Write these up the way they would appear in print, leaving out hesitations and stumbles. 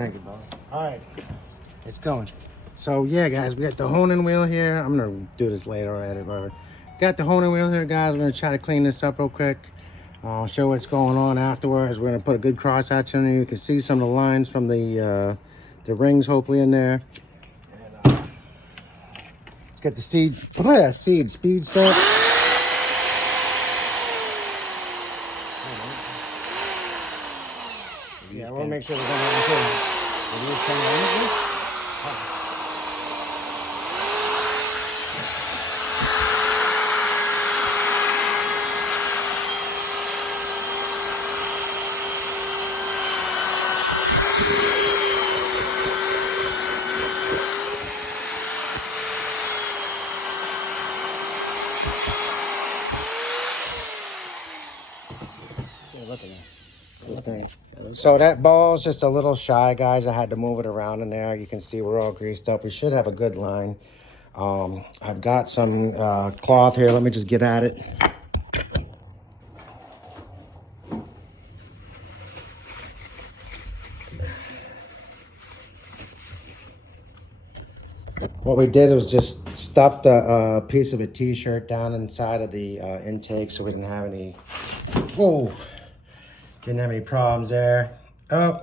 Thank you, Bob. All right, it's going. So yeah, guys, we got the honing wheel here. I'm gonna do this later or edit, whatever. Got the honing wheel here, guys. We're gonna try to clean this up real quick. I'll show what's going on afterwards. We're gonna put a good crosshatch in there. You can see some of the lines from the rings, hopefully, in there. And, let's get the speed set. Yeah, I want to make sure we're going to So that ball's just a little shy, guys. I had to move it around in there. You can see we're all greased up. We should have a good line. I've got some cloth here. Let me just get at it. What we did was just stuffed a piece of a t-shirt down inside of the intake so we didn't have any, didn't have any problems there. Oh,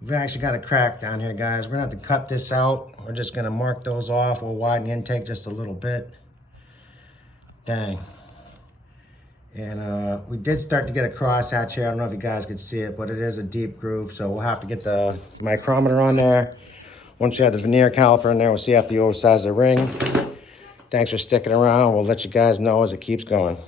we've actually got a crack down here, guys. We're gonna have to cut this out. We're just gonna mark those off. We'll widen the intake just a little bit. Dang. And we did start to get a crosshatch here. I don't know if you guys could see it, but it is a deep groove, so we'll have to get the micrometer on there. Once you have the veneer caliper in there, we'll see after you oversize the ring. Thanks for sticking around. We'll let you guys know as it keeps going.